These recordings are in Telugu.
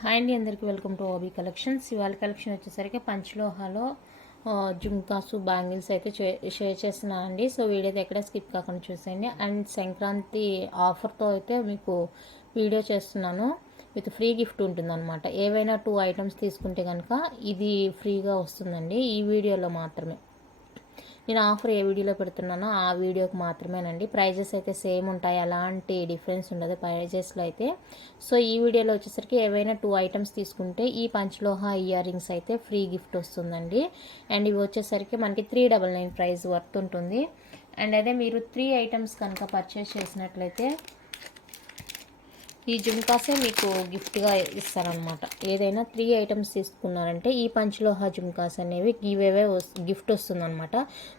హాయ్ అండి, అందరికీ వెల్కమ్ టు ఓబీ కలెక్షన్స్. ఇవాళ కలెక్షన్ వచ్చేసరికి పంచలోహాలో జుమ్కాసు బ్యాంగిల్స్ అయితే షేర్ చేస్తున్నానండి. సో వీడియో అయితే ఎక్కడ స్కిప్ కాకుండా చూసేయండి. అండ్ సంక్రాంతి ఆఫర్తో అయితే మీకు వీడియో చేస్తున్నాను. విత్ ఫ్రీ గిఫ్ట్ ఉంటుందన్నమాట. ఏవైనా 2 ఐటమ్స్ తీసుకుంటే కనుక ఇది ఫ్రీగా వస్తుందండి, ఈ వీడియోలో మాత్రమే. నేను ఆఫర్ ఏ వీడియోలో పెడుతున్నానో ఆ వీడియోకి మాత్రమేనండి. ప్రైజెస్ అయితే సేమ్ ఉంటాయి, అలాంటి డిఫరెన్స్ ఉండదు ప్రైజెస్లో అయితే. సో ఈ వీడియోలో వచ్చేసరికి ఏవైనా 2 ఐటమ్స్ తీసుకుంటే ఈ పంచలోహ ఇయర్ రింగ్స్ అయితే ఫ్రీ గిఫ్ట్ వస్తుందండి. అండ్ ఇవి వచ్చేసరికి మనకి 399 ప్రైస్ వర్త్ ఉంటుంది. అండ్ అదే మీరు 3 ఐటమ్స్ కనుక పర్చేస్ చేసినట్లయితే ఈ జుమ్కాసే మీకు గిఫ్ట్గా ఇస్తారనమాట. ఏదైనా 3 ఐటమ్స్ తీసుకున్నారంటే ఈ పంచలోహ జుమ్కాస్ అనేవి గిఫ్ట్ వస్తుందన్నమాట.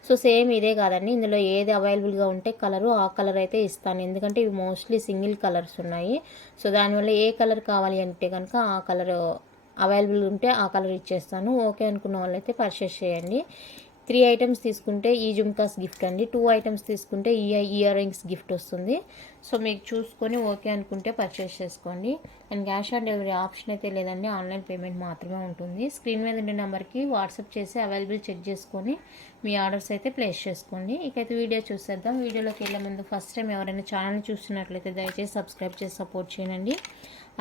సో సేమ్ ఇదే కాదండి, ఇందులో ఏది అవైలబుల్గా ఉంటే కలరు ఆ కలర్ అయితే ఇస్తాను. ఎందుకంటే ఇవి మోస్ట్లీ సింగిల్ కలర్స్ ఉన్నాయి. సో దానివల్ల ఏ కలర్ కావాలి అంటే కనుక ఆ కలర్ అవైలబుల్ ఉంటే ఆ కలర్ ఇచ్చేస్తాను. ఓకే అనుకున్న వాళ్ళైతే పర్చేస్ చేయండి. 3 ఐటమ్స్ తీసుకుంటే ఈ జుమ్కాస్ గిఫ్ట్ అండి. 2 ఐటమ్స్ తీసుకుంటే ఈ ఇయర్ రింగ్స్ గిఫ్ట్ వస్తుంది. సో మీకు చూసుకొని ఓకే అనుకుంటే పర్చేస్ చేసుకోండి. And cash on delivery option అయితే లేదండి, ఆన్లైన్ పేమెంట్ మాత్రమే ఉంటుంది. స్క్రీన్ మీద ఉండే నెంబర్కి వాట్సాప్ చేసి అవైలబుల్ చెక్ చేసుకొని మీ ఆర్డర్స్ అయితే ప్లేస్ చేసుకోండి. ఇకైతే వీడియో చూసేద్దాం. వీడియోలోకి వెళ్ళే ముందు ఫస్ట్ టైం ఎవరైనా ఛానల్ చూస్తున్నట్లయితే దయచేసి సబ్స్క్రైబ్ చేసి సపోర్ట్ చేయండి.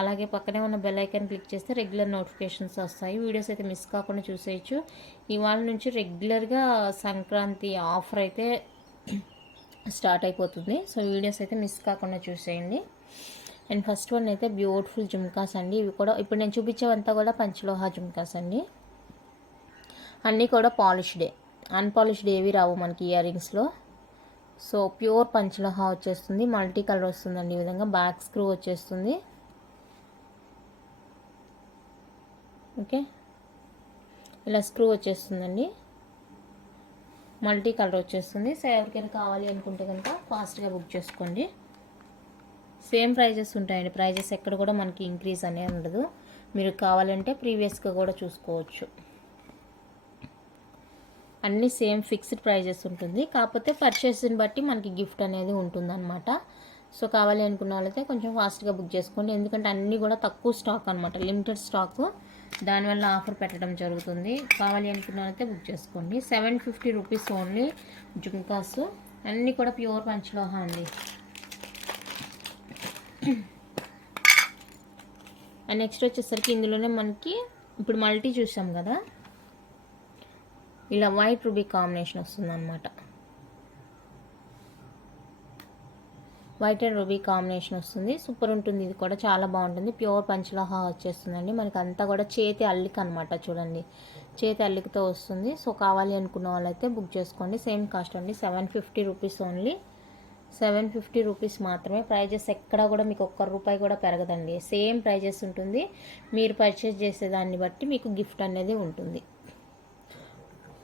అలాగే పక్కనే ఉన్న బెల్ ఐకాన్ క్లిక్ చేస్తే రెగ్యులర్ నోటిఫికేషన్స్ వస్తాయి. వీడియోస్ అయితే మిస్ కాకుండా చూసేయచ్చు. ఇవాళ నుంచి రెగ్యులర్గా సంక్రాంతి ఆఫర్ అయితే స్టార్ట్ అయిపోతుంది. సో వీడియోస్ అయితే మిస్ కాకుండా చూసేయండి. అండ్ ఫస్ట్ వన్ అయితే బ్యూటిఫుల్ జుమ్కాస్ అండి. ఇవి కూడా ఇప్పుడు నేను చూపించేవంతా కూడా పంచలోహ జుమ్కాస్ అండి. అన్నీ కూడా పాలిష్డే, అన్పాలిష్డ్ ఏవి రావు మనకి ఇయర్ రింగ్స్లో. సో ప్యూర్ పంచలోహ వచ్చేస్తుంది. మల్టీ కలర్ వస్తుందండి. ఈ విధంగా బ్యాక్ స్క్రూ వచ్చేస్తుంది. ఓకే, ఇలా స్క్రూ వచ్చేస్తుందండి. మల్టీ కలర్ వచ్చేస్తుంది. సో ఎవరికైనా కావాలి అనుకుంటే కనుక ఫాస్ట్గా బుక్ చేసుకోండి. సేమ్ ప్రైజెస్ ఉంటాయండి, ప్రైజెస్ ఎక్కడ కూడా మనకి ఇంక్రీజ్ అనేది ఉండదు. మీరు కావాలంటే ప్రీవియస్గా కూడా చూసుకోవచ్చు. అన్నీ సేమ్ ఫిక్స్డ్ ప్రైజెస్ ఉంటుంది. కాకపోతే పర్చేస్ని బట్టి మనకి గిఫ్ట్ అనేది ఉంటుందన్నమాట. సో కావాలి అనుకున్న వాళ్ళైతే కొంచెం ఫాస్ట్గా బుక్ చేసుకోండి. ఎందుకంటే అన్నీ కూడా తక్కువ స్టాక్ అనమాట, లిమిటెడ్ స్టాకు. దానివల్ల ఆఫర్ పెట్టడం జరుగుతుంది. కావాలి అనుకున్న వాళ్ళైతే బుక్ చేసుకోండి. 750 రూపీస్ ఓన్లీ జుమ్కాస్. అన్నీ కూడా ప్యూర్ పంచలోహ అండి. అండ్ నెక్స్ట్ వచ్చేసరికి ఇందులోనే మనకి ఇప్పుడు మల్టీ చూసాం కదా, ఇలా వైట్ రూబీ కాంబినేషన్ వస్తుంది అనమాట. వైట్ అండ్ రూబీ కాంబినేషన్ వస్తుంది. సూపర్ ఉంటుంది. ఇది కూడా చాలా బాగుంటుంది. ప్యూర్ పంచలోహ వచ్చేస్తుందండి. మనకి అంతా కూడా చేతి అల్లిక అనమాట. చూడండి, చేతి అల్లికతో వస్తుంది. సో కావాలి అనుకున్న వాళ్ళైతే బుక్ చేసుకోండి. సేమ్ కాస్ట్ అండి, 750 రూపీస్ ఓన్లీ. 750 రూపీస్ మాత్రమే. ప్రైజెస్ ఎక్కడా కూడా మీకు ₹1 కూడా పెరగదండి, సేమ్ ప్రైజెస్ ఉంటుంది. మీరు పర్చేస్ చేసేదాన్ని బట్టి మీకు గిఫ్ట్ అనేది ఉంటుంది.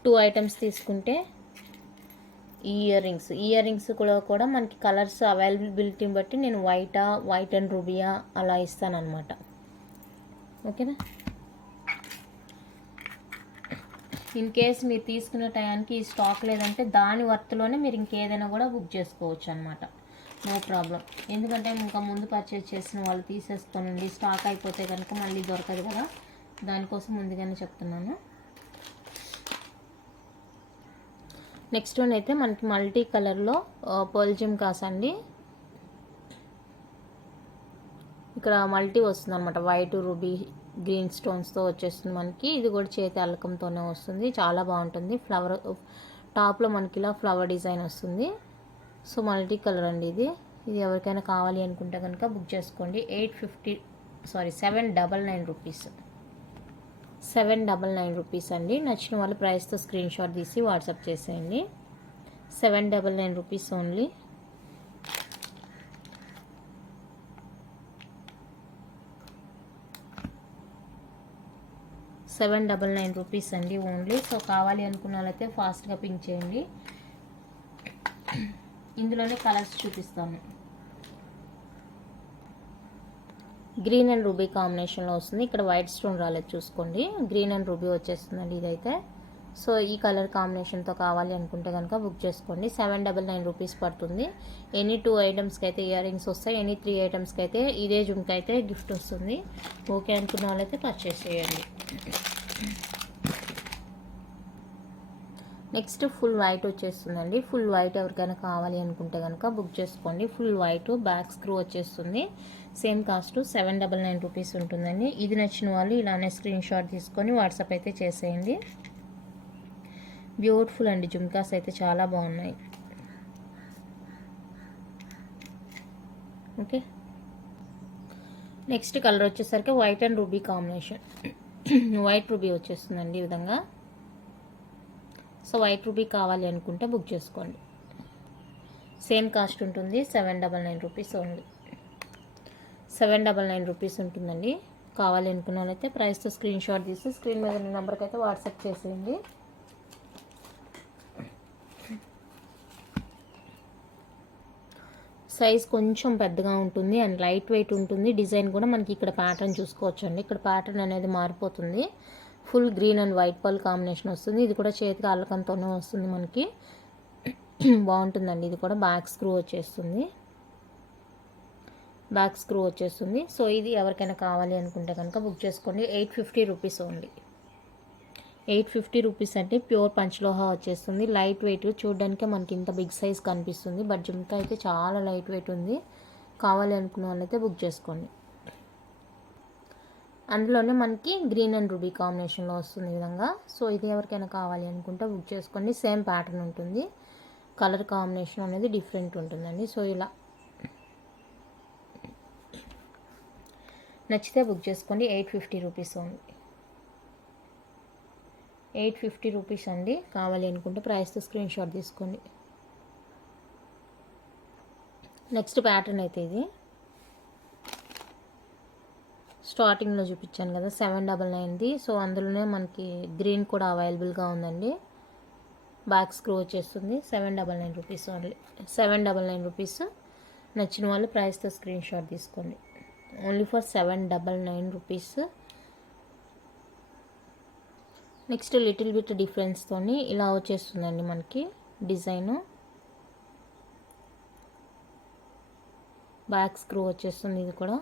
2 ఐటమ్స్ తీసుకుంటే ఇయర్ రింగ్స్ కూడా మనకి కలర్స్ అవైలబిలిటీని బట్టి నేను వైట్ అండ్ రూబియా అలా ఇస్తానన్నమాట. ఓకేనా. ఇన్ కేస్ మీరు తీసుకునే టయానికి ఈ స్టాక్ లేదంటే దాని వర్త్లోనే మీరు ఇంకేదైనా కూడా బుక్ చేసుకోవచ్చు అనమాట. No problem. ఎందుకంటే ఇంకా ముందు పర్చేజ్ చేసిన వాళ్ళు తీసేసుకోనండి, స్టాక్ అయిపోతే కనుక మళ్ళీ దొరకదు కదా, దానికోసం ముందుగానే చెప్తున్నాను. నెక్స్ట్ వన్ అయితే మనకి మల్టీ కలర్లో పర్ల్ జుమ్కాస్ అండి. ఇక్కడ మల్టీ వస్తుంది అనమాట, వైట్ రూబీ గ్రీన్ స్టోన్స్తో వచ్చేస్తుంది మనకి. ఇది కూడా చేతి అల్లకంతోనే వస్తుంది, చాలా బాగుంటుంది. ఫ్లవర్ టాప్లో మనకి ఇలా ఫ్లవర్ డిజైన్ వస్తుంది. సో మల్టీ కలర్ అండి ఇది. ఎవరికైనా కావాలి అనుకుంటే కనుక బుక్ చేసుకోండి. 799 రూపీస్. 799 రూపీస్ అండి. నచ్చిన వాళ్ళు ప్రైస్తో స్క్రీన్ షాట్ తీసి వాట్సాప్ చేసేయండి. 799 రూపీస్ ఓన్లీ. ₹799 అండి ఓన్లీ. సో కావాలి అనుకున్న వాళ్ళైతే ఫాస్ట్గా పింక్ చేయండి. ఇందులోనే కలర్స్ చూపిస్తాను. గ్రీన్ అండ్ రూబీ కాంబినేషన్లో వస్తుంది. ఇక్కడ వైట్ స్టోన్ రాలేదు చూసుకోండి, గ్రీన్ అండ్ రూబీ వచ్చేస్తుందండి. ఇదైతే సో ఈ కలర్ కాంబినేషన్తో కావాలి అనుకుంటే కనుక బుక్ చేసుకోండి. 799 రూపీస్ పడుతుంది. ఎనీ 2 ఐటమ్స్కి అయితే ఇయర్ రింగ్స్ వస్తాయి. ఎనీ 3 ఐటమ్స్కి అయితే ఇదే జుమ్కి అయితే గిఫ్ట్ వస్తుంది. ఓకే అనుకున్న వాళ్ళైతే పర్చేస్ చేయండి. నెక్స్ట్ ఫుల్ వైట్ వచ్చేస్తుందండి. ఫుల్ వైట్ ఎవరికైనా కావాలి అనుకుంటే కనుక బుక్ చేసుకోండి. ఫుల్ వైట్ బ్యాక్ స్క్రూ వచ్చేస్తుంది. సేమ్ కాస్ట్ 799 రూపీస్ ఉంటుందండి. ఇది నచ్చిన వాళ్ళు ఇలానే స్క్రీన్ షాట్ తీసుకొని వాట్సాప్ అయితే చేసేయండి. బ్యూటిఫుల్ అండి, జుమ్కాస్ అయితే చాలా బాగున్నాయి. ఓకే, నెక్స్ట్ కలర్ వచ్చేసరికి white and ruby combination. White ruby వచ్చేస్తుందండి ఈ విధంగా. సో వైట్ రూబీ కావాలి అనుకుంటే బుక్ చేసుకోండి. సేమ్ కాస్ట్ ఉంటుంది, 799 రూపీస్ ఓన్లీ. 799 రూపీస్ ఉంటుందండి. కావాలి అనుకున్న వాళ్ళైతే ప్రైస్తో స్క్రీన్ షాట్ తీసి స్క్రీన్ మీద ఉన్న నెంబర్కి అయితే వాట్సాప్ చేసేయండి. సైజ్ కొంచెం పెద్దగా ఉంటుంది అండ్ లైట్ వెయిట్ ఉంటుంది. డిజైన్ కూడా మనకి ఇక్కడ ప్యాటర్న్ చూసుకోవచ్చు అండి. ఇక్కడ ప్యాటర్న్ అనేది మారిపోతుంది. ఫుల్ గ్రీన్ అండ్ వైట్ పల్ కాంబినేషన్ వస్తుంది. ఇది కూడా చేతికి అల్లకంతోనే వస్తుంది మనకి. బాగుంటుందండి. ఇది కూడా బ్యాక్ స్క్రూ వచ్చేస్తుంది. బ్యాక్ స్క్రూ వచ్చేస్తుంది. సో ఇది ఎవరికైనా కావాలి అనుకుంటే కనుక బుక్ చేసుకోండి. 850 రూపీస్ ఓన్లీ. 850 రూపీస్ అంటే ప్యూర్ పంచలోహా వచ్చేస్తుంది. లైట్ వెయిట్, చూడడానికే మనకి ఇంత బిగ్ సైజ్ కనిపిస్తుంది. బట్ జుమ్కా అయితే చాలా లైట్ వెయిట్ ఉంది. కావాలి అనుకున్న వాళ్ళైతే బుక్ చేసుకోండి. అందులోనే మనకి గ్రీన్ అండ్ రూబీ కాంబినేషన్లో వస్తుంది ఈ విధంగా. సో ఇది ఎవరికైనా కావాలి అనుకుంటే బుక్ చేసుకోండి. సేమ్ ప్యాటర్న్ ఉంటుంది. కలర్ కాంబినేషన్ అనేది డిఫరెంట్ ఉంటుందండి. సో ఇలా నచ్చితే బుక్ చేసుకోండి. 850 రూపీస్ ఓన్లీ. 850 రూపీస్ అండి. కావాలి అనుకుంటే ప్రైస్తో స్క్రీన్ షాట్ తీసుకోండి. నెక్స్ట్ ప్యాటర్న్ అయితే ఇది స్టార్టింగ్లో చూపించాను కదా 799ది. సో అందులోనే మనకి గ్రీన్ కూడా అవైలబుల్గా ఉందండి. బ్యాక్ స్క్రూ వచ్చేస్తుంది. 799 రూపీస్ ఓన్లీ. 799 రూపీస్. నచ్చిన వాళ్ళు ప్రైస్తో స్క్రీన్ షాట్ తీసుకోండి. Only for 799 rupees. Next little bit డిఫరెన్స్తోని ఇలా వచ్చేస్తుందండి మనకి డిజైను. బ్యాక్ స్క్రూ వచ్చేస్తుంది. ఇది కూడా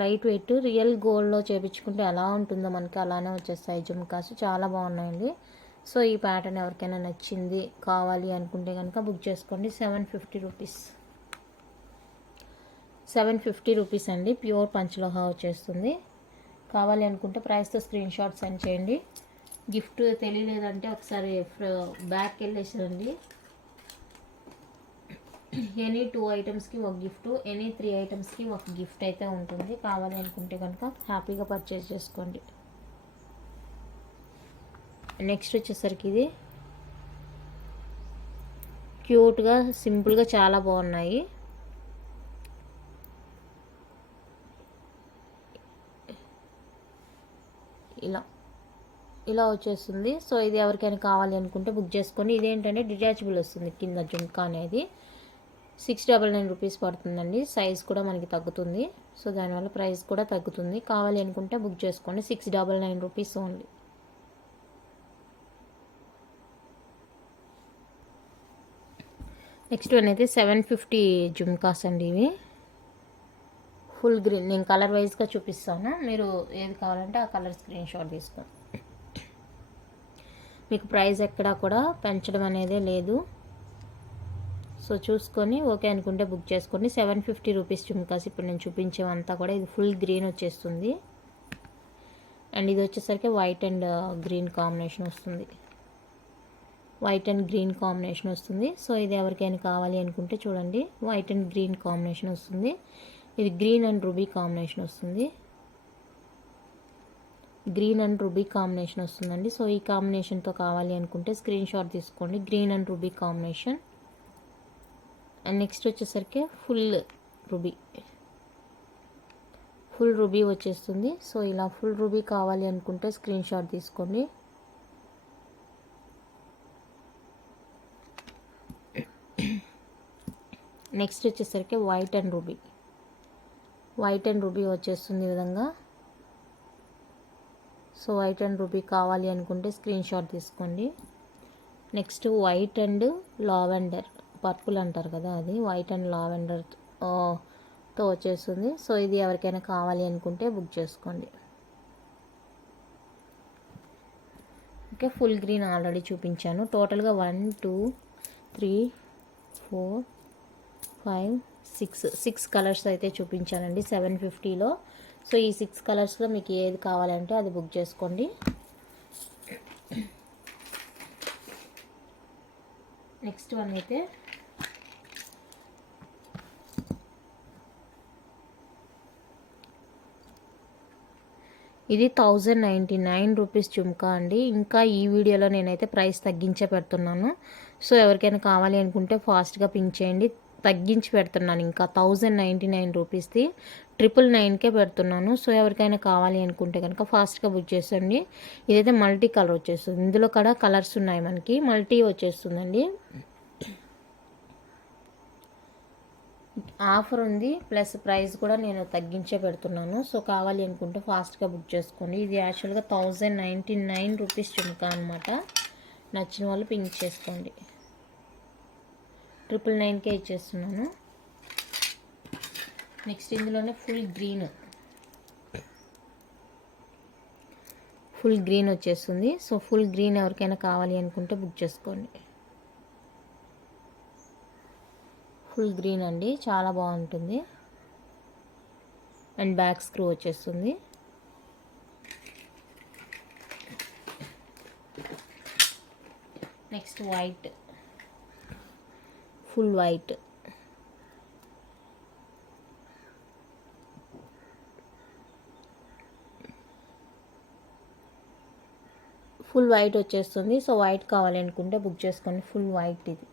లైట్ వెయిట్, రియల్ గోల్డ్లో చేయించుకుంటే ఎలా ఉంటుందో మనకి అలానే వచ్చేస్తాయి జుమ్కాస్. చాలా బాగున్నాయండి. సో ఈ ప్యాటర్న్ ఎవరికైనా నచ్చింది కావాలి అనుకుంటే కనుక బుక్ చేసుకోండి. 750 రూపీస్. 750 రూపీస్ అండి. ప్యూర్ పంచలోహా వచ్చేస్తుంది. కావాలి అనుకుంటే ప్రైస్తో స్క్రీన్ షాట్ సెండ్ చేయండి. గిఫ్ట్ తెలియలేదంటే ఒకసారి బ్యాక్ వెళ్ళేసండి. ఎనీ 2 ఐటమ్స్కి ఒక గిఫ్ట్, ఎనీ 3 ఐటమ్స్కి ఒక గిఫ్ట్ అయితే ఉంటుంది. కావాలి అనుకుంటే కనుక హ్యాపీగా పర్చేస్ చేసుకోండి. నెక్స్ట్ వచ్చేసరికి ఇది క్యూట్గా సింపుల్గా చాలా బాగున్నాయి. ఇలా వచ్చేస్తుంది. సో ఇది ఎవరికైనా కావాలి అనుకుంటే బుక్ చేసుకోండి. ఇదేంటంటే డిటాచబుల్ వస్తుంది కింద జుమ్కా అనేది. 699 రూపీస్ పడుతుందండి. సైజ్ కూడా మనకి తగ్గుతుంది. సో దానివల్ల ప్రైస్ కూడా తగ్గుతుంది. కావాలి అనుకుంటే బుక్ చేసుకోండి. 699 రూపీస్ ఓన్లీ. నెక్స్ట్ వన్ అయితే 750 జుమ్కాస్ అండి. ఇవి ఫుల్ గ్రీన్. నేను కలర్ వైజ్గా చూపిస్తాను. మీరు ఏది కావాలంటే ఆ కలర్ స్క్రీన్ షాట్ తీసుకోండి. మీకు ప్రైస్ ఎక్కడా కూడా పెంచడం అనేదే లేదు. సో చూసుకొని ఓకే అనుకుంటే బుక్ చేసుకోండి. 750 రూపీస్ జుమ్కాస్. ఇప్పుడు నేను చూపించేవంతా కూడా ఇది ఫుల్ గ్రీన్ వచ్చేస్తుంది. అండ్ ఇది వచ్చేసరికి వైట్ అండ్ గ్రీన్ కాంబినేషన్ వస్తుంది. వైట్ అండ్ గ్రీన్ కాంబినేషన్ వస్తుంది. సో ఇది ఎవరికైనా కావాలి అనుకుంటే చూడండి, వైట్ అండ్ గ్రీన్ కాంబినేషన్ వస్తుంది. ఇది గ్రీన్ అండ్ రూబీ కాంబినేషన్ వస్తుంది. గ్రీన్ అండ్ రూబీ కాంబినేషన్ వస్తుందండి. సో ఈ కాంబినేషన్తో కావాలి అనుకుంటే స్క్రీన్ షాట్ తీసుకోండి. Green and ruby combination. And next వచ్చేసరికి ఫుల్ రూబీ వచ్చేస్తుంది. సో ఇలా ఫుల్ రూబీ కావాలి అనుకుంటే స్క్రీన్ షాట్ తీసుకోండి. నెక్స్ట్ వచ్చేసరికి వైట్ అండ్ రూబీ వచ్చేస్తుంది ఈ విధంగా. So so white and ruby కావాలి అనుకుంటే స్క్రీన్ షాట్ తీసుకోండి. Next white and lavender, purple అంటారు కదా, అది వైట్ అండ్ లావెండర్ తో వచ్చేస్తుంది. సో ఇది ఎవరికైనా కావాలి అనుకుంటే బుక్ చేసుకోండి. ఓకే, ఫుల్ గ్రీన్ ఆల్రెడీ చూపించాను. టోటల్గా 1 2 3 4 5 6 కలర్స్ అయితే చూపించానండి 750లో. సో ఈ 6 కలర్స్లో మీకు ఏది కావాలంటే అది బుక్ చేసుకోండి. నెక్స్ట్ వన్ అయితే ఇది 1099 రూపీస్ జుమ్కా అండి. ఇంకా ఈ వీడియోలో నేనైతే ప్రైస్ తగ్గించే పెడుతున్నాను. సో ఎవరికైనా కావాలి అనుకుంటే ఫాస్ట్గా పింక్ చేయండి. తగ్గించి పెడుతున్నాను, ఇంకా 1099 రూపీస్ది 999కే పెడుతున్నాను. సో ఎవరికైనా కావాలి అనుకుంటే కనుక ఫాస్ట్గా బుక్ చేసండి. ఇదైతే మల్టీ కలర్ వచ్చేస్తుంది. ఇందులో కూడా కలర్స్ ఉన్నాయి, మనకి మల్టీ వచ్చేస్తుందండి. ఆఫర్ ఉంది, ప్లస్ ప్రైస్ కూడా నేను తగ్గించే పెడుతున్నాను. సో కావాలి అనుకుంటే ఫాస్ట్గా బుక్ చేసుకోండి. ఇది యాక్చువల్గా 1099 రూపీస్ జుమ్కా అనమాట. నచ్చిన వాళ్ళు పింక్ చేసుకోండి. 999కే ఇచ్చేస్తున్నాను. నెక్స్ట్ ఇందులోనే ఫుల్ గ్రీన్ వచ్చేస్తుంది. సో ఫుల్ గ్రీన్ ఎవరికైనా కావాలి అనుకుంటే బుక్ చేసుకోండి. ఫుల్ గ్రీన్ అండి, చాలా బాగుంటుంది. అండ్ బ్యాక్ స్క్రూ వచ్చేస్తుంది. Next white, full white. Full white వచ్చేస్తుంది. సో వైట్ కావాలి అనుకుంటే బుక్ చేసుకోండి. ఫుల్ వైట్ ఇది.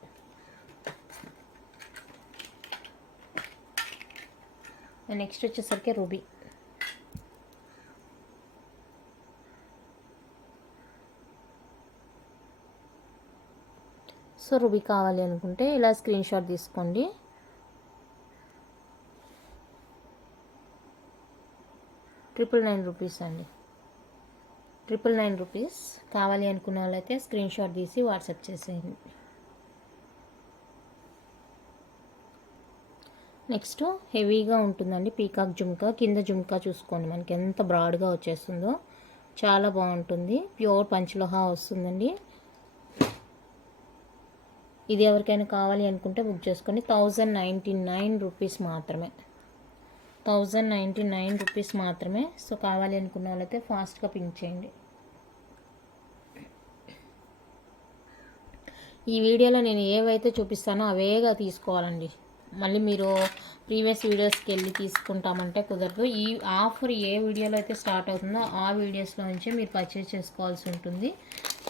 నెక్స్ట్ వచ్చేసరికి రూబీ. సో రూబీ కావాలి అనుకుంటే ఇలా స్క్రీన్ షాట్ తీసుకోండి. రూపీస్ అండి. 999 రూపీస్. కావాలి అనుకున్న వాళ్ళైతే స్క్రీన్ షాట్ తీసి వాట్సాప్ చేసేయండి. నెక్స్ట్ హెవీగా ఉంటుందండి పీకాక్ జుమ్కా. కింద జుమ్కా చూసుకోండి మనకి ఎంత బ్రాడ్గా వచ్చేస్తుందో, చాలా బాగుంటుంది. ప్యూర్ పంచలోహా వస్తుందండి. ఇది ఎవరికైనా కావాలి అనుకుంటే బుక్ చేసుకోండి. 1099 రూపీస్ మాత్రమే. 1099 రూపీస్ మాత్రమే. సో కావాలి అనుకున్న వాళ్ళైతే ఫాస్ట్గా పింక్ చేయండి. ఈ వీడియోలో నేను ఏవైతే చూపిస్తానో అవేగా తీసుకోవాలండి. మళ్ళీ మీరు ప్రీవియస్ వీడియోస్కి వెళ్ళి తీసుకుంటామంటే కుదరదు. ఈ ఆఫర్ ఏ వీడియోలో అయితే స్టార్ట్ అవుతుందో ఆ వీడియోస్లో నుంచే మీరు పర్చేస్ చేసుకోవాల్సి ఉంటుంది.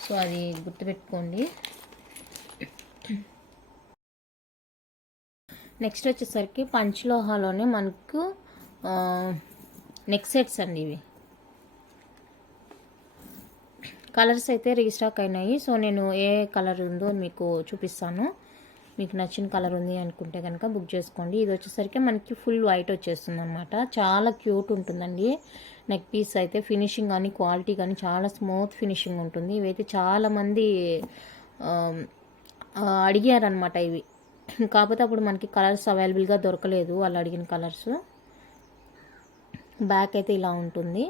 సో అది గుర్తుపెట్టుకోండి. నెక్స్ట్ వచ్చేసరికి పంచలోహాలోనే మనకు నెక్ సెట్స్ అండి. ఇవి కలర్స్ అయితే రీస్టాక్ అయినాయి. సో నేను ఏ కలర్ ఉందో మీకు చూపిస్తాను. మీకు నచ్చిన కలర్ ఉంది అనుకుంటే కనుక బుక్ చేసుకోండి. ఇది వచ్చేసరికి మనకి ఫుల్ వైట్ వచ్చేస్తుంది అనమాట. చాలా క్యూట్ ఉంటుందండి. నెక్ పీస్ అయితే ఫినిషింగ్ కానీ క్వాలిటీ కానీ చాలా స్మూత్ ఫినిషింగ్ ఉంటుంది. ఇవైతే చాలామంది అడిగారనమాట ఇవి. కాకపోతే అప్పుడు మనకి కలర్స్ అవైలబుల్గా దొరకలేదు, వాళ్ళు అడిగిన కలర్స్. బ్యాక్ అయితే ఇలా ఉంటుంది.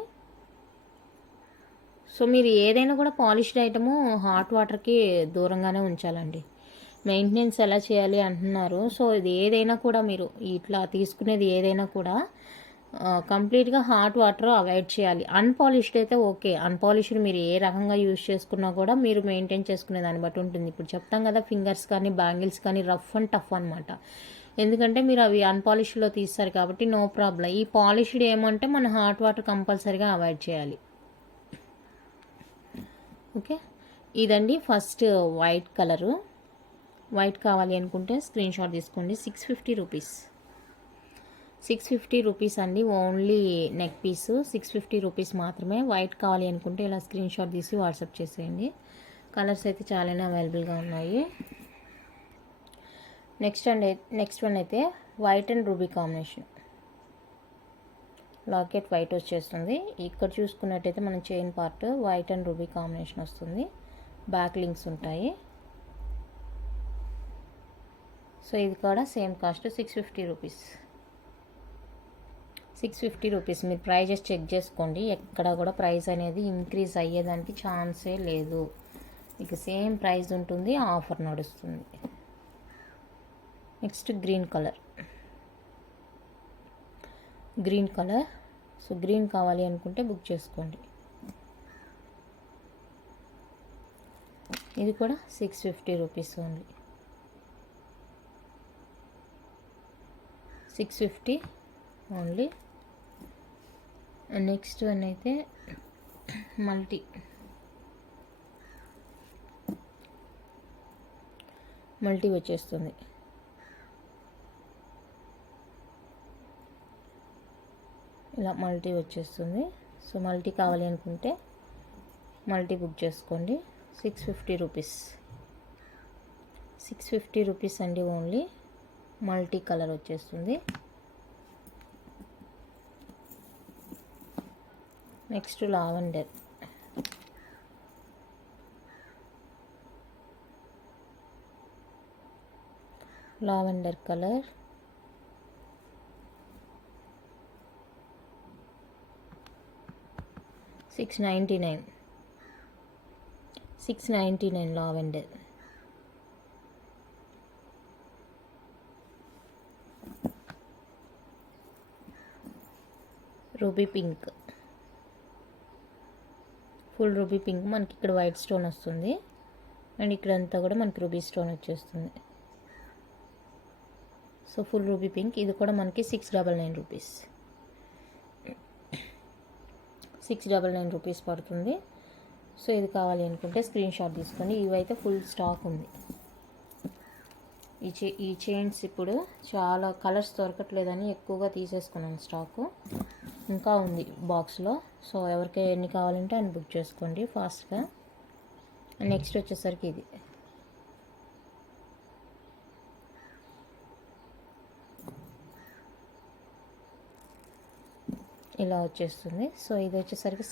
సో మీరు ఏదైనా కూడా పాలిష్డ్ ఐటము హాట్ వాటర్కి దూరంగానే ఉంచాలండి. మెయింటెనెన్స్ ఎలా చేయాలి అంటున్నారు. సో ఇది ఏదైనా కూడా మీరు ఇట్లా తీసుకునేది ఏదైనా కూడా కంప్లీట్గా హాట్ వాటర్ అవాయిడ్ చేయాలి. అన్పాలిష్డ్ అయితే ఓకే, అన్పాలిష్డ్ మీరు ఏ రకంగా యూజ్ చేసుకున్నా కూడా మీరు మెయింటైన్ చేసుకునే దాన్ని బట్టి ఉంటుంది. ఇప్పుడు చెప్తాం కదా, ఫింగర్స్ కానీ బ్యాంగిల్స్ కానీ రఫ్ అండ్ టఫ్ అనమాట. ఎందుకంటే మీరు అవి అన్పాలిష్డ్లో తీస్తారు కాబట్టి నో ప్రాబ్లం. ఈ పాలిష్డ్ ఏమంటే మన హాట్ వాటర్ కంపల్సరీగా అవాయిడ్ చేయాలి. ఓకే, ఇదండి ఫస్ట్ వైట్ కలరు. వైట్ కావాలి అనుకుంటే స్క్రీన్ షాట్ తీసుకోండి. 650 రూపీస్. 650 రూపీస్ అండి, ఓన్లీ నెక్ పీస్ 650 రూపీస్ మాత్రమే. వైట్ కావాలి అనుకుంటే ఇలా స్క్రీన్ షాట్ తీసి వాట్సాప్ చేసేయండి. కలర్స్ అయితే చాలానే అవైలబుల్గా ఉన్నాయి. నెక్స్ట్ వన్ అయితే white and ruby combination. Locket white వచ్చేస్తుంది. ఇక్కడ చూసుకున్నట్టయితే మనం chain part white and ruby combination వస్తుంది. బ్యాక్ లింక్స్ ఉంటాయి. సో ఇది కూడా సేమ్ కాస్ట్ 650 రూపీస్. 650 రూపీస్. మీరు ప్రైజెస్ చెక్ చేసుకోండి, ఎక్కడ కూడా ప్రైస్ అనేది ఇంక్రీజ్ అయ్యేదానికి ఛాన్సే లేదు. ఇక సేమ్ ప్రైస్ ఉంటుంది, ఆఫర్ నడుస్తుంది. Next green colour. So green కావాలి అనుకుంటే బుక్ చేసుకోండి. ఇది కూడా 650 rupees only. 650 only. Next one అయితే మల్టీ వచ్చేస్తుంది. ఇలా మల్టీ వచ్చేస్తుంది. సో మల్టీ కావాలి అనుకుంటే మల్టీ బుక్ చేసుకోండి. 650 రూపీస్. 650 రూపీస్ అండి ఓన్లీ. మల్టీ కలర్ వచ్చేస్తుంది. Next lavender. Colour. $699 lavender. Ruby pink. Full ruby pink. మనకి ఇక్కడ వైట్ స్టోన్ వస్తుంది అండ్ ఇక్కడంతా కూడా మనకి రూబీ స్టోన్ వచ్చేస్తుంది. So full ruby pink. ఇది కూడా మనకి 699 రూపీస్. 699 రూపీస్ పడుతుంది. సో ఇది కావాలి అనుకుంటే స్క్రీన్ షాట్ తీసుకోండి. ఇవైతే ఫుల్ స్టాక్ ఉంది. ఈ చైన్స్ ఇప్పుడు చాలా కలర్స్ దొరకట్లేదని ఎక్కువగా తీసేసుకున్నాను స్టాకు. ఇంకా ఉంది బాక్స్లో. సో ఎవరికి ఎన్ని కావాలంటే అని బుక్ చేసుకోండి ఫాస్ట్గా. నెక్స్ట్ వచ్చేసరికి ఇది ఇలా వచ్చేస్తుంది. సో ఇది వచ్చేసరికి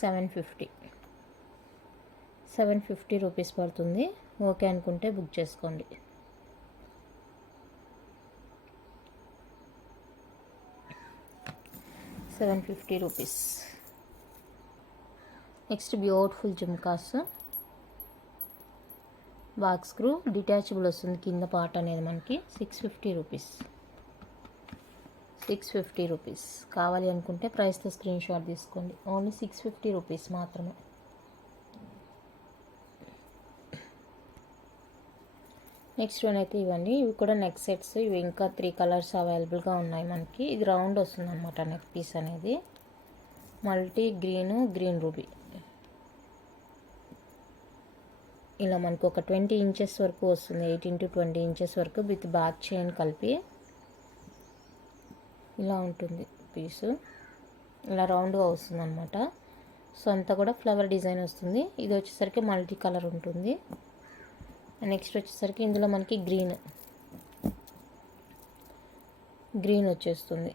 750 రూపీస్ పడుతుంది. ఓకే అనుకుంటే బుక్ చేసుకోండి. Rupees. Next beautiful jhumkas. Box screw detachable వస్తుంది కింద పార్ట్ అనేది మనకి. 650 రూపీస్. కావాలి అనుకుంటే ప్రైస్తో స్క్రీన్ షాట్ తీసుకోండి. ఓన్లీ 650 రూపీస్ మాత్రమే. నెక్స్ట్ వన్ అయితే ఇవ్వండి. ఇవి కూడా నెక్ సెట్స్. ఇవి ఇంకా 3 కలర్స్ అవైలబుల్గా ఉన్నాయి మనకి. ఇది రౌండ్ వస్తుంది అనమాట నెక్ పీస్ అనేది. Multi green ruby. ఇలా మనకు ఒక 20 ఇంచెస్ వరకు వస్తుంది. 18 to 20 ఇంచెస్ వరకు విత్ బ్యాక్ చైన్ కలిపి ఇలా ఉంటుంది పీసు. ఇలా రౌండ్గా వస్తుంది అనమాట. సో అంతా కూడా ఫ్లవర్ డిజైన్ వస్తుంది. ఇది వచ్చేసరికి మల్టీ కలర్ ఉంటుంది. నెక్స్ట్ వచ్చేసరికి ఇందులో మనకి గ్రీన్ వచ్చేస్తుంది.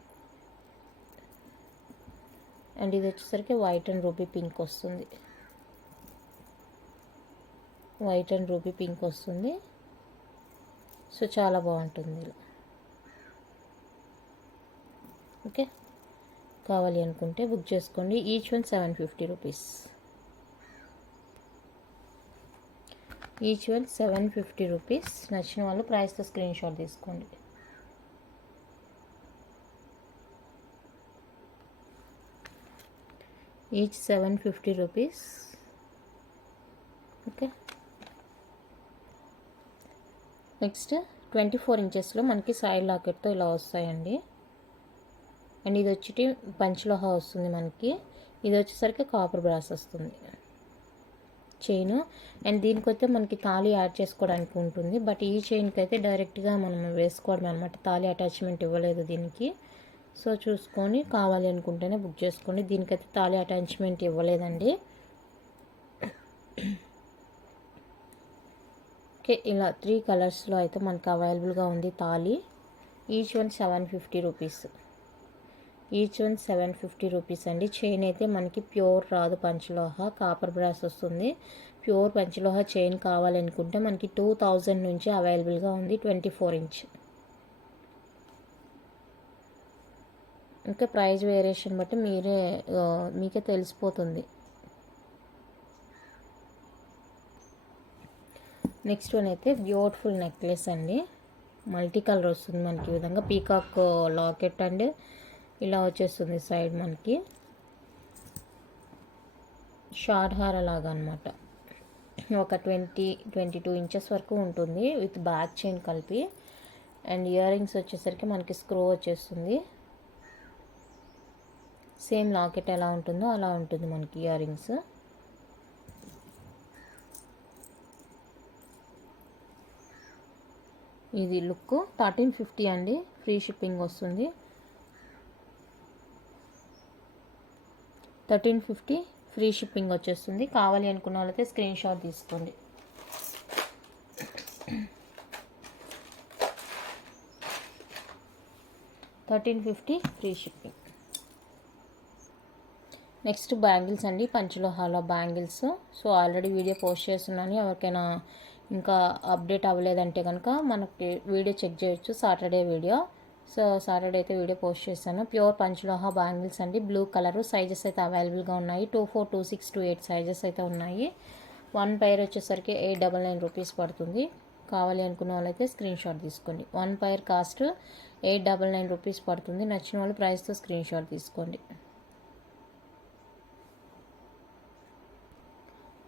అండ్ ఇది వచ్చేసరికి వైట్ అండ్ రూబీ పింక్ వస్తుంది. సో చాలా బాగుంటుంది ఇలా. ఓకే, కావాలి అనుకుంటే బుక్ చేసుకోండి. Each one 750 rupees. నచ్చిన వాళ్ళు ప్రైస్తో స్క్రీన్ షాట్ తీసుకోండి. Each 750 rupees. ఓకే, నెక్స్ట్ 24 ఇంచెస్లో మనకి సైడ్ లాకెట్తో ఇలా వస్తాయండి. అండ్ ఇది వచ్చి పంచలోహ వస్తుంది మనకి. ఇది వచ్చేసరికి కాపర్ బ్రాస్ వస్తుంది చైన్. అండ్ దీనికి అయితే మనకి తాళి యాడ్ చేసుకోవడానికి ఉంటుంది. బట్ ఈ చైన్కి అయితే డైరెక్ట్గా మనం వేసుకోవడమే అనమాట. తాళి అటాచ్మెంట్ ఇవ్వలేదు దీనికి. సో చూసుకొని కావాలి అనుకుంటేనే బుక్ చేసుకోండి. దీనికైతే తాళి అటాచ్మెంట్ ఇవ్వలేదండి. ఓకే, ఇలా 3 కలర్స్లో అయితే మనకు అవైలబుల్గా ఉంది తాళి. Each one 750 rupees. Each one 750 rupees అండి. చైన్ అయితే మనకి ప్యూర్ రాదు, పంచలోహ కాపర్ బ్రాస్ వస్తుంది. ప్యూర్ పంచలోహ చైన్ కావాలనుకుంటే మనకి 2000 నుంచి అవైలబుల్గా ఉంది. 24 ఇంచ్. ఇంకా ప్రైస్ వేరియేషన్ బట్టి మీకే తెలిసిపోతుంది. నెక్స్ట్ వన్ అయితే బ్యూటిఫుల్ నెక్లెస్ అండి. మల్టీ కలర్ వస్తుంది మనకి. ఈ విధంగా పీకాక్ లాకెట్ అండ్ ఇలా వచ్చేస్తుంది సైడ్ మనకి షార్ట్ హార లాగా అనమాట. ఒక 22 ఇంచెస్ వరకు ఉంటుంది విత్ బ్యాక్ చైన్ కలిపి. అండ్ ఇయర్ రింగ్స్ వచ్చేసరికి మనకి స్క్రూ వచ్చేస్తుంది. సేమ్ లాకెట్ ఎలా ఉంటుందో అలా ఉంటుంది మనకి ఇయర్ రింగ్స్. ఇది లుక్ 1350 అండి. ఫ్రీ షిప్పింగ్ వస్తుంది. 1350 ఫ్రీ షిప్పింగ్ వచ్చేస్తుంది. కావాలి అనుకున్న వాళ్ళైతే స్క్రీన్ షాట్ తీసుకోండి. $1350 ఫ్రీ షిప్పింగ్. నెక్స్ట్ బ్యాంగిల్స్ అండి, పంచలోహాలో bangles. So already video post చేస్తున్నాను. ఎవరికైనా ఇంకా అప్డేట్ అవ్వలేదంటే కనుక మనకి వీడియో చెక్ చేయొచ్చు, సాటర్డే వీడియో. సో సాటర్డే అయితే వీడియో పోస్ట్ చేశాను. ప్యూర్ పంచలోహ బ్యాంగిల్స్ అండి, బ్లూ కలర్. సైజెస్ అయితే అవైలబుల్గా ఉన్నాయి. 24, 26, 28 సైజెస్ అయితే ఉన్నాయి. 1 పైర్ వచ్చేసరికి 899 రూపీస్ పడుతుంది. కావాలి అనుకున్న వాళ్ళైతే స్క్రీన్ షాట్ తీసుకోండి. 1 పైర్ కాస్ట్ 899 రూపీస్ పడుతుంది. నచ్చిన వాళ్ళు ప్రైస్తో స్క్రీన్ షాట్ తీసుకోండి.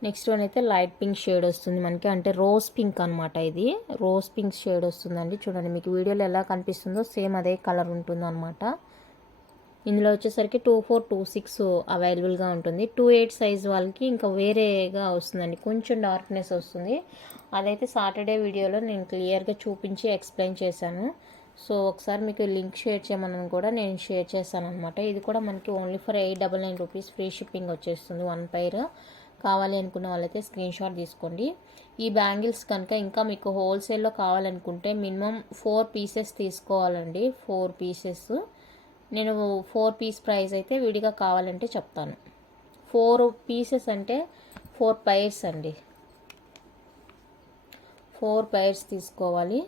నెక్స్ట్ వన్ అయితే లైట్ పింక్ షేడ్ వస్తుంది మనకి, అంటే రోజ్ పింక్ అనమాట. ఇది రోజ్ పింక్ షేడ్ వస్తుందండి. చూడండి, మీకు వీడియోలో ఎలా కనిపిస్తుందో సేమ్ అదే కలర్ ఉంటుంది అనమాట. ఇందులో వచ్చేసరికి 24, 26 అవైలబుల్గా ఉంటుంది. 28 సైజ్ వాళ్ళకి ఇంకా వేరేగా వస్తుందండి, కొంచెం డార్క్నెస్ వస్తుంది. అదైతే సాటర్డే వీడియోలో నేను క్లియర్గా చూపించి ఎక్స్ప్లెయిన్ చేశాను. సో ఒకసారి మీకు లింక్ షేర్ చేయమని కూడా నేను షేర్ చేశాను అనమాట. ఇది కూడా మనకి only for 899 rupees free shipping వచ్చేస్తుంది. 1 పైర్. కావాలి అనుకున్న వాళ్ళైతే స్క్రీన్ షాట్ తీసుకోండి. ఈ బ్యాంగిల్స్ కనుక ఇంకా మీకు హోల్సేల్లో కావాలనుకుంటే మినిమం 4 పీసెస్ తీసుకోవాలండి. 4 పీసెస్. నేను 4 పీస్ ప్రైస్ అయితే విడిగా కావాలంటే చెప్తాను. 4 పీసెస్ అంటే 4 పైర్స్ అండి. 4 పైర్స్ తీసుకోవాలి.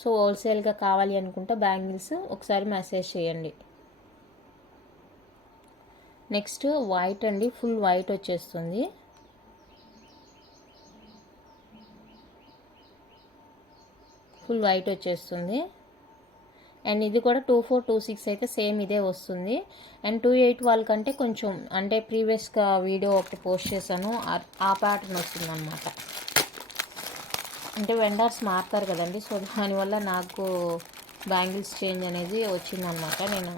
సో హోల్సేల్గా కావాలి అనుకుంటే బ్యాంగిల్స్ ఒకసారి మెసేజ్ చేయండి. నెక్స్ట్ వైట్ అండి, ఫుల్ వైట్ వచ్చేస్తుంది. ఫుల్ వైట్ వచ్చేస్తుంది. అండ్ ఇది కూడా 24, 26 అయితే సేమ్ ఇదే వస్తుంది. అండ్ 28 వాళ్ళకంటే కొంచెం, అంటే ప్రీవియస్గా వీడియో ఒకటి పోస్ట్ చేశాను, ఆ ప్యాటర్న్ వస్తుంది అనమాట. అంటే వెండర్స్ మారుతారు కదండి, సో దానివల్ల నాకు బ్యాంగిల్స్ చేంజ్ అనేది వచ్చిందనమాట. నేను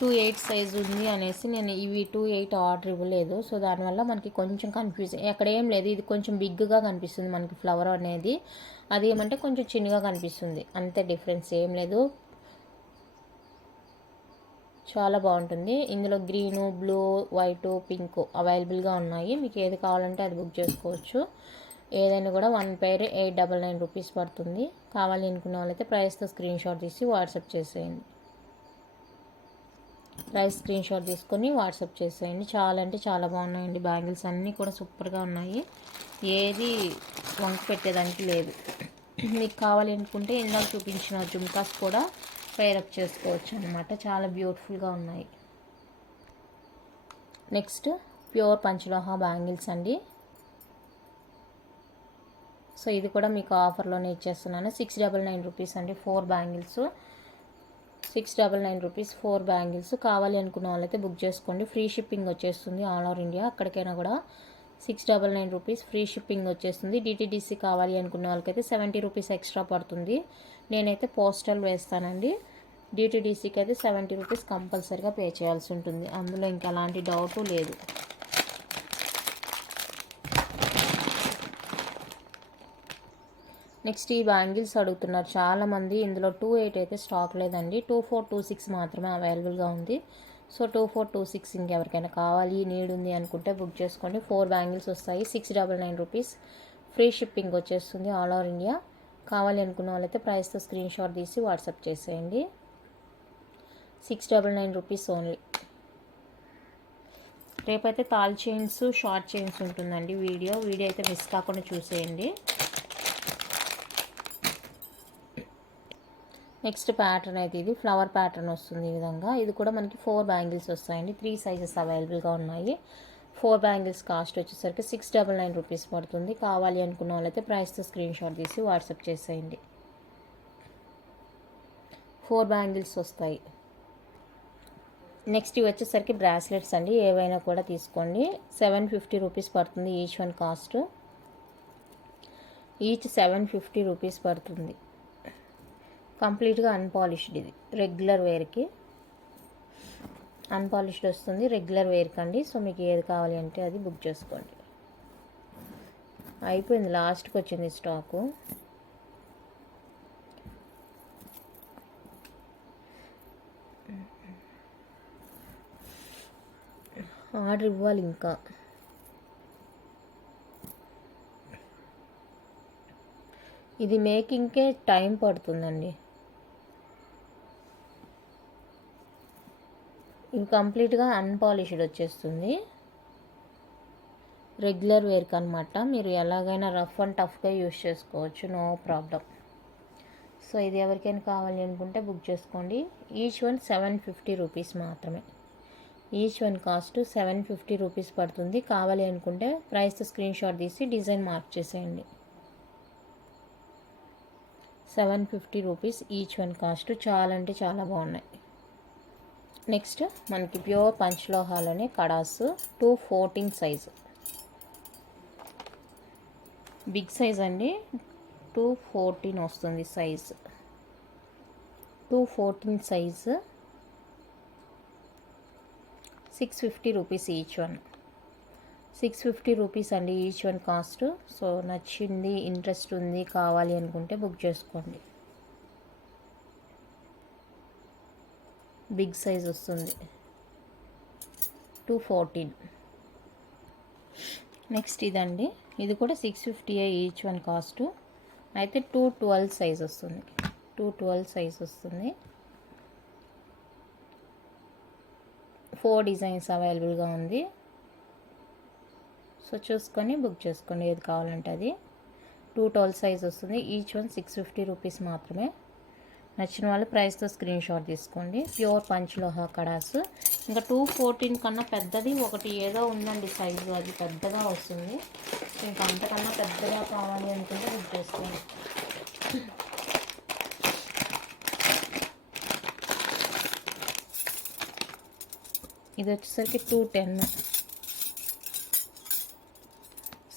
28 సైజు ఉంది అనేసి నేను ఇవి 28 ఆర్డర్ ఇవ్వలేదు. సో దానివల్ల మనకి కొంచెం కన్ఫ్యూజ్, అక్కడ ఏం లేదు. ఇది కొంచెం బిగ్గా కనిపిస్తుంది మనకి ఫ్లవర్ అనేది, అది ఏమంటే కొంచెం చిన్నగా కనిపిస్తుంది, అంతే డిఫరెన్స్, ఏం లేదు. చాలా బాగుంటుంది. ఇందులో గ్రీను, బ్లూ, వైటు, పింక్ అవైలబుల్గా ఉన్నాయి. మీకు ఏది కావాలంటే అది బుక్ చేసుకోవచ్చు. ఏదైనా కూడా 1 పైర్ 899 రూపీస్ పడుతుంది. కావాలి అనుకున్న వాళ్ళైతే ప్రైస్తో స్క్రీన్ షాట్ తీసి వాట్సాప్ చేసేయండి. ప్రైస్ స్క్రీన్ షాట్ తీసుకొని వాట్సాప్ చేసేయండి. చాలా అంటే చాలా బాగున్నాయండి. బ్యాంగిల్స్ అన్నీ కూడా సూపర్గా ఉన్నాయి. ఏది వంక పెట్టేదానికి లేదు. మీకు కావాలి అనుకుంటే ఇందాక చూపించిన జుమ్కాస్ కూడా పేరప్ చేసుకోవచ్చు అనమాట. చాలా బ్యూటిఫుల్గా ఉన్నాయి. నెక్స్ట్ ప్యూర్ పంచలోహ బ్యాంగిల్స్ అండి. సో ఇది కూడా మీకు ఆఫర్లోనే ఇచ్చేస్తున్నాను. 699 రూపీస్ అండి. 4 బ్యాంగిల్స్ 699 రూపీస్ 4 బ్యాంగిల్స్. కావాలి అనుకున్న వాళ్ళైతే బుక్ చేసుకోండి. ఫ్రీ షిప్పింగ్ వచ్చేస్తుంది ఆల్ ఓవర్ ఇండియా. అక్కడికైనా కూడా 699 రూపీస్ ఫ్రీ షిప్పింగ్ వచ్చేస్తుంది. డిటీడీసీ కావాలి అనుకున్న వాళ్ళకైతే 70 రూపీస్ ఎక్స్ట్రా పడుతుంది. నేనైతే పోస్టల్ వేస్తానండి. డిటీడీసీకి అయితే 70 రూపీస్ కంపల్సరీగా పే చేయాల్సి ఉంటుంది. అందులో ఇంకా అలాంటి డౌటు లేదు. నెక్స్ట్ ఈ బ్యాంగిల్స్ అడుగుతున్నారు చాలామంది. ఇందులో 28 అయితే స్టాక్ లేదండి. 24, 26 మాత్రమే అవైలబుల్గా ఉంది. సో 24, 26 ఇంకెవరికైనా కావాలి, నీడ్ ఉంది అనుకుంటే బుక్ చేసుకోండి. 4 బ్యాంగిల్స్ వస్తాయి. 699 రూపీస్ ఫ్రీ షిప్పింగ్ వచ్చేస్తుంది ఆల్ ఓవర్ ఇండియా. కావాలి అనుకున్న వాళ్ళైతే ప్రైస్తో స్క్రీన్ షాట్ తీసి వాట్సాప్ చేసేయండి. 699 రూపీస్ ఓన్లీ. రేపైతే తాల్ చైన్స్, షార్ట్ చైన్స్ ఉంటుందండి. వీడియో అయితే మిస్ కాకుండా చూసేయండి. నెక్స్ట్ ప్యాటర్న్ అయితే ఇది ఫ్లవర్ ప్యాటర్న్ వస్తుంది ఈ విధంగా. ఇది కూడా మనకి 4 బ్యాంగిల్స్ వస్తాయండి. 3 సైజెస్ అవైలబుల్గా ఉన్నాయి. 4 బ్యాంగిల్స్ కాస్ట్ వచ్చేసరికి 699 రూపీస్ పడుతుంది. కావాలి అనుకున్న వాళ్ళైతే ప్రైస్తో స్క్రీన్ షాట్ తీసి వాట్సాప్ చేసేయండి. 4 బ్యాంగిల్స్ వస్తాయి. నెక్స్ట్ ఇవి వచ్చేసరికి బ్రాస్లెట్స్ అండి. ఏవైనా కూడా తీసుకోండి. 750 రూపీస్ పడుతుంది each one cost. Each 750 rupees పడుతుంది. కంప్లీట్గా అన్పాలిష్డ్. ఇది రెగ్యులర్ వేర్కి అన్పాలిష్డ్ వస్తుంది. రెగ్యులర్ వేర్కి అండి. సో మీకు ఏది కావాలి అంటే అది బుక్ చేసుకోండి. అయిపోయింది, లాస్ట్కి వచ్చింది స్టాకు. ఆర్డర్ ఇవ్వాలి ఇంకా. ఇది మేకింగ్కే టైం పడుతుందండి. ఇది కంప్లీట్గా అన్పాలిష్డ్ వచ్చేస్తుంది. రెగ్యులర్ వేర్కి అనమాట. మీరు ఎలాగైనా రఫ్ అండ్ టఫ్గా యూస్ చేసుకోవచ్చు, నో ప్రాబ్లం. సో ఇది ఎవరికైనా కావాలి అనుకుంటే బుక్ చేసుకోండి. ఈచ్ వన్ 750 రూపీస్ మాత్రమే. ఈచ్ వన్ కాస్ట్ 750 రూపీస్ పడుతుంది. కావాలి అనుకుంటే ప్రైస్తో స్క్రీన్ షాట్ తీసి డిజైన్ మార్క్ చేసేయండి. 750 రూపీస్ ఈచ్ వన్ కాస్ట్. చాలా అంటే చాలా బాగున్నాయి. నెక్స్ట్ మనకి ప్యూర్ పంచలోహాలోనే కడాస్ 214 సైజు. బిగ్ సైజ్ అండి. 214 వస్తుంది size. 214 size 650 rupees each one. 650 rupees అండి ఈచ్ వన్ కాస్ట్. సో నచ్చింది, ఇంట్రెస్ట్ ఉంది, కావాలి అనుకుంటే బుక్ చేసుకోండి. బిగ్ సైజ్ వస్తుంది. 214. నెక్స్ట్ ఇదండి. ఇది కూడా 650 ఈచ్ వన్ కాస్ట్. అయితే 212 సైజ్ వస్తుంది. 212 సైజ్ వస్తుంది. 4 డిజైన్స్ అవైలబుల్గా ఉంది. సో చూసుకొని బుక్ చేసుకోండి ఏది కావాలంటే అది. 212 సైజ్ వస్తుంది. ఈచ్ వన్ 650 రూపీస్ మాత్రమే. నచ్చిన వాళ్ళు ప్రైస్తో స్క్రీన్ షాట్ తీసుకోండి. ప్యూర్ పంచలోహ కడాస్. ఇంకా 214 కన్నా పెద్దది ఒకటి ఏదో ఉందండి సైజు, అది పెద్దగా వస్తుంది. ఇంకా అంతకన్నా పెద్దగా కావాలి అనుకుంటే బుక్ చేసుకోండి. ఇది వచ్చేసరికి 210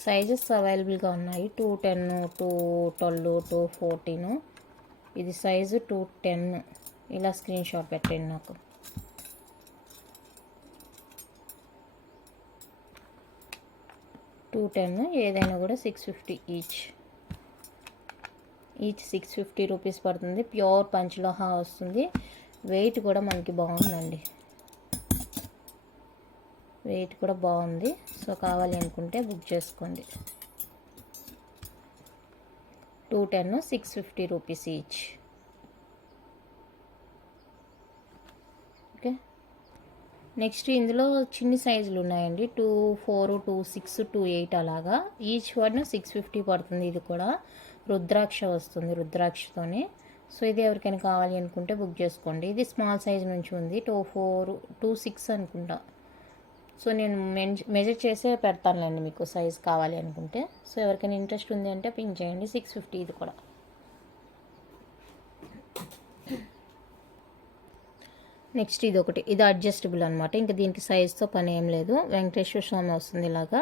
సైజెస్ అవైలబుల్గా ఉన్నాయి. 210, 212, 214. ఇది సైజు 210. ఇలా స్క్రీన్ షాట్ పెట్టండి నాకు. ఏదైనా కూడా 650 ఈచ్ 650 రూపీస్ పడుతుంది. ప్యూర్ పంచలోహ వస్తుంది. వెయిట్ కూడా మనకి బాగుందండి. వెయిట్ కూడా బాగుంది. సో కావాలి అనుకుంటే బుక్ చేసుకోండి. 210, 650 రూపీస్ ఈచ్. ఓకే. నెక్స్ట్ ఇందులో చిన్ని సైజులు ఉన్నాయండి. 24, 26, 28 అలాగా. ఈచ్ వన్ 650 పడుతుంది. ఇది కూడా రుద్రాక్ష వస్తుంది, రుద్రాక్షతోనే. సో ఇది ఎవరికైనా కావాలి అనుకుంటే బుక్ చేసుకోండి. ఇది స్మాల్ సైజ్ నుంచి ఉంది. 24, 26 అనుకుంటా. సో నేను మెజర్ చేసే పెడతానులేండి మీకు సైజ్ కావాలి అనుకుంటే. సో ఎవరికైనా ఇంట్రెస్ట్ ఉంది అంటే పింక్ చేయండి. 650 ఇది కూడా. నెక్స్ట్ ఇది ఒకటి. ఇది అడ్జస్టబుల్ అనమాట. ఇంకా దీనికి సైజ్తో పని ఏం లేదు. వెంకటేశ్వర స్వామి వస్తుంది ఇలాగా.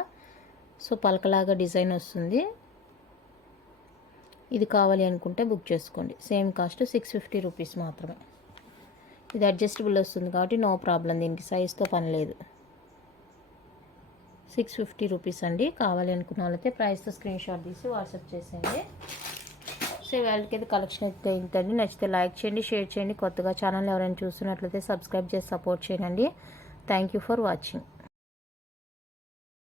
సో పలకలాగా డిజైన్ వస్తుంది. ఇది కావాలి అనుకుంటే బుక్ చేసుకోండి. సేమ్ కాస్ట్ 650 రూపీస్ మాత్రమే. ఇది అడ్జస్టబుల్ వస్తుంది కాబట్టి నో ప్రాబ్లం. దీనికి సైజ్తో పని లేదు. 650 రూపీస్ అండి. కావాలి అనుకున్న వాళ్ళైతే ప్రైస్తో స్క్రీన్ షాట్ తీసి వాట్సాప్ చేసేయండి. సో వాళ్ళకైతే కలెక్షన్ అయితే ఇంతండి. నచ్చితే లైక్ చేయండి, షేర్ చేయండి. కొత్తగా ఛానల్ ఎవరైనా చూస్తున్నట్లయితే సబ్స్క్రైబ్ చేసి సపోర్ట్ చేయండి. Thank you for watching.